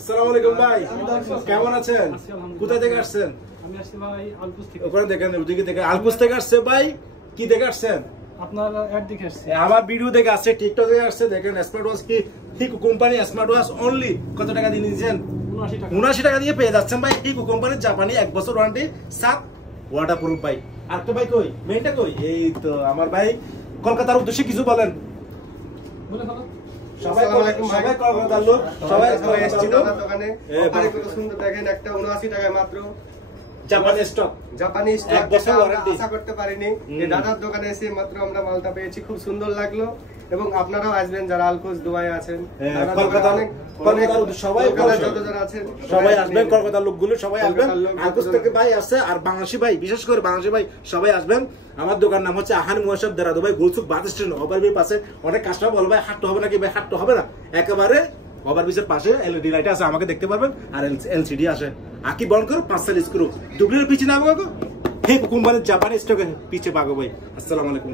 আসসালামু আলাইকুম ভাই, কেমন আছেন? কোথায় থেকে আসছেন? আমি আসছি ভাই আলকুস থেকে। ওখানে দেখেন, ওদিকে দেখেন আলকুস থেকে আসছে ভাই। কি দেখে আসছেন? আপনার অ্যাড দেখে আসছি। আমার ভিডিও দেখে আসছে, টিকটক থেকে আসছে। দেখেন স্মার্ট ওয়াচ কি হিকো কোম্পানি স্মার্ট ওয়াচ অনলি কত টাকা দিয়ে নিয়েছেন? 79 টাকা দিয়ে পেয়ে যাচ্ছেন ভাই। হিকো কোম্পানির জাপানি 1 বছর ওয়ারেন্টি, 7 ওয়াটারপ্রুফ ভাই। আর তো ভাই কই মেইনটা কই? এই তো আমার ভাই কলকাতার উদ্দেশ্যে কিছু বলেন। বলে ফেলো। সবাই কলকাতার লোক, সবাই এসেছি দাদার দোকানে। অফারে কত সুন্দর দেখেন, একটা 79 টাকায় মাত্র জাপানি স্টক। জাপানি স্টক 1 বছর ওয়ারেন্টি। আশা করতে পারিনি। এই দাদার দোকানে এসে মাত্র আমরা মালটা পেয়েছি, খুব সুন্দর লাগলো। এবং আপনারাও আসবেন যারা আলকুস দুবাই আছেন, কলকাতা সবাই আছেন, সবাই আসবেন। কলকাতার লোকগুলো সবাই আসবেন। আলকুস থেকে ভাই আসছে, আর বাংলাদেশি ভাই, বিশেষ করে বাংলাদেশি ভাই সবাই আসবেন। আমার দোকান নাম হচ্ছে আহান মুয়াশাব দেরা দুবাই, গোলসুক বাস স্ট্যান্ড ওভারব্রিজ পাশে। অনেক কাস্টমার বলে ভাই হাঁটতে হবে নাকি? ভাই হাঁটতে হবে না, একেবারে ওভারব্রিজের পাশে এলইডি লাইট আছে, আমাকে দেখতে পারবেন। আর এলসিডি আছে। আকি বন্ধ করো, 5 সাল স্ক্রু দুবলির পিছনে আমাকে কোম্পানির জাপানি স্টকে পিছে পাগো ভাই। আসসালামু আলাইকুম।